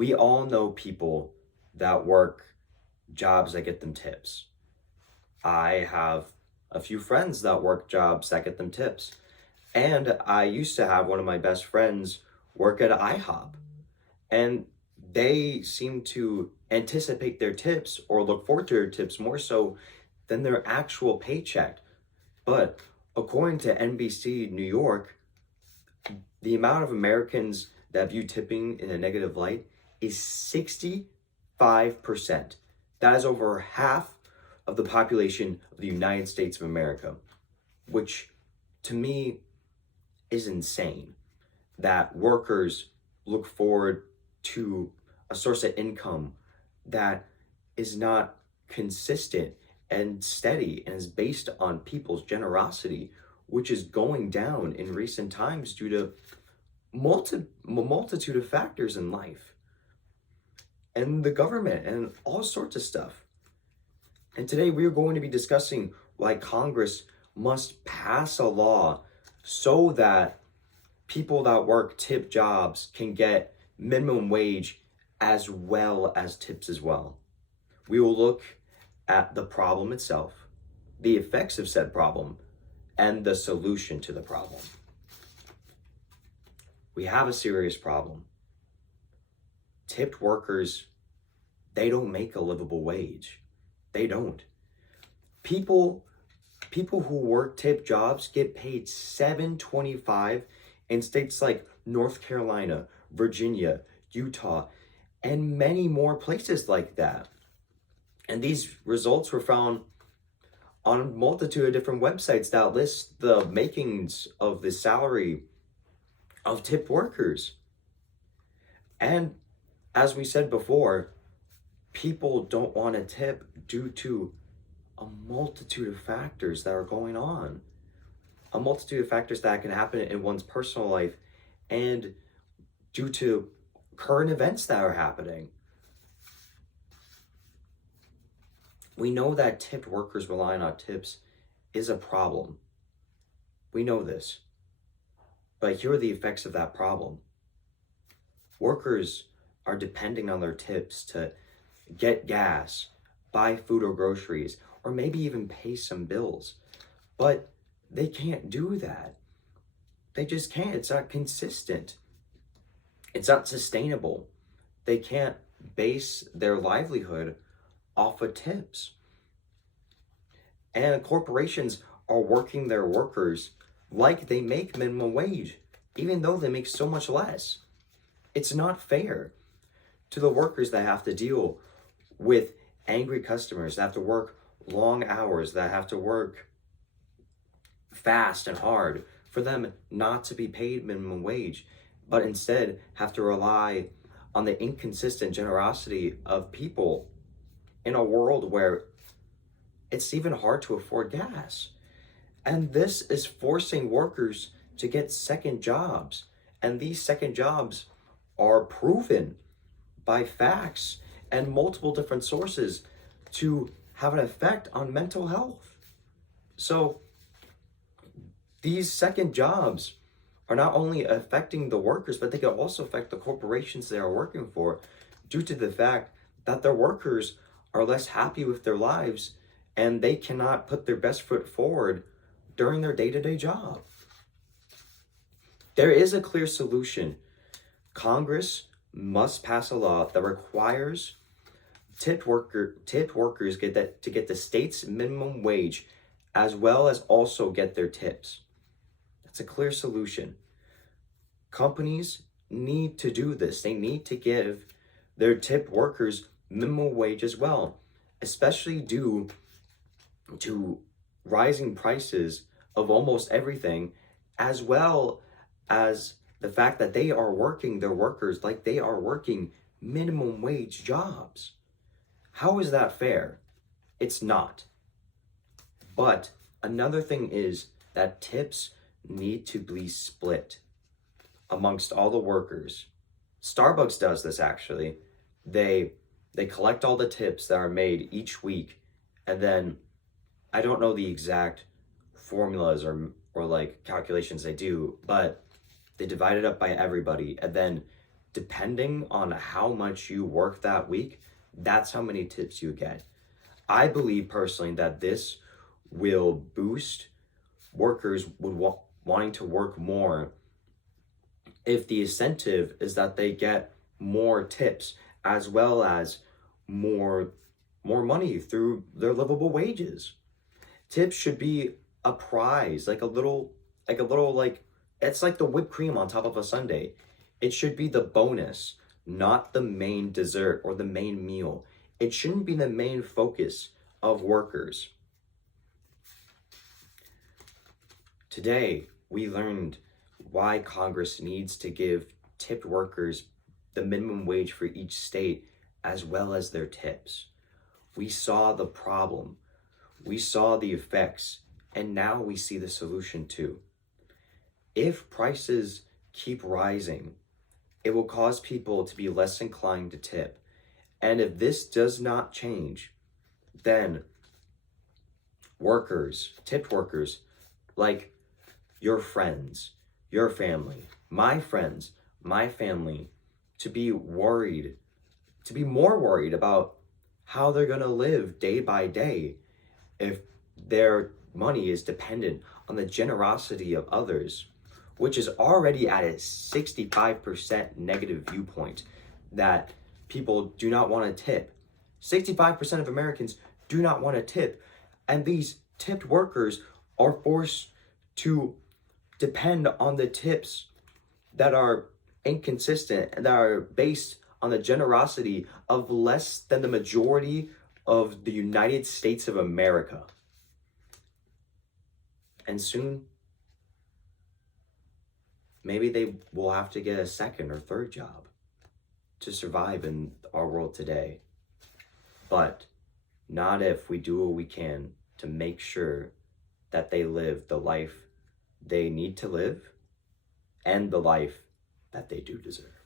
We all know people that work jobs that get them tips. I have a few friends that work jobs that get them tips. And I used to have one of my best friends work at IHOP. And they seem to anticipate their tips or look forward to their tips more so than their actual paycheck. But according to NBC New York, the amount of Americans that view tipping in a negative light is 65%. That is over half of the population of the United States of America, which to me is insane that workers look forward to a source of income that is not consistent and steady and is based on people's generosity, which is going down in recent times due to multitude of factors in life and the government and all sorts of stuff. And today we are going to be discussing why Congress must pass a law so that people that work tip jobs can get minimum wage as well as tips as well. We will look at the problem itself, the effects of said problem, and the solution to the problem. We have a serious problem. Tipped workers, they don't make a livable wage. They don't. People who work tip jobs get paid $7.25 in states like North Carolina, Virginia, Utah, and many more places like that. And these results were found on a multitude of different websites that list the makings of the salary of tipped workers. And as we said before, people don't want to tip due to a multitude of factors that are going on. A multitude of factors that can happen in one's personal life and due to current events that are happening. We know that tipped workers relying on tips is a problem. We know this. But here are the effects of that problem. Workers are depending on their tips to get gas, buy food or groceries, or maybe even pay some bills. But they can't do that. They just can't. It's not consistent. It's not sustainable. They can't base their livelihood off of tips. And corporations are working their workers like they make minimum wage, even though they make so much less. It's not fair to the workers that have to deal with angry customers, that have to work long hours, that have to work fast and hard, for them not to be paid minimum wage, but instead have to rely on the inconsistent generosity of people in a world where it's even hard to afford gas. And this is forcing workers to get second jobs. And these second jobs are proven by facts and multiple different sources to have an effect on mental health. So these second jobs are not only affecting the workers, but they can also affect the corporations they are working for due to the fact that their workers are less happy with their lives and they cannot put their best foot forward during their day-to-day job. There is a clear solution. Congress must pass a law that requires tipped workers to get the state's minimum wage as well as also get their tips. That's a clear solution. Companies need to do this. They need to give their tipped workers minimum wage as well, especially due to rising prices of almost everything, as well as the fact that they are working their workers like they are working minimum wage jobs. How is that fair? It's not. But another thing is that tips need to be split amongst all the workers. Starbucks does this actually. They collect all the tips that are made each week, and then I don't know the exact formulas or like calculations they do, but they divide it up by everybody, and then depending on how much you work that week, that's how many tips you get. I believe personally that this will boost workers wanting to work more if the incentive is that they get more tips as well as more money through their livable wages. Tips should be a prize, like it's like the whipped cream on top of a sundae. It should be the bonus, not the main dessert or the main meal. It shouldn't be the main focus of workers. Today, we learned why Congress needs to give tipped workers the minimum wage for each state as well as their tips. We saw the problem, we saw the effects, and now we see the solution too. If prices keep rising, it will cause people to be less inclined to tip. And if this does not change, then tipped workers, like your friends, your family, my friends, my family, to be more worried about how they're going to live day by day if their money is dependent on the generosity of others, which is already at a 65% negative viewpoint that people do not want to tip. 65% of Americans do not want to tip, and these tipped workers are forced to depend on the tips that are inconsistent and that are based on the generosity of less than the majority of the United States of America. And soon, maybe they will have to get a second or third job to survive in our world today. But not if we do what we can to make sure that they live the life they need to live and the life that they do deserve.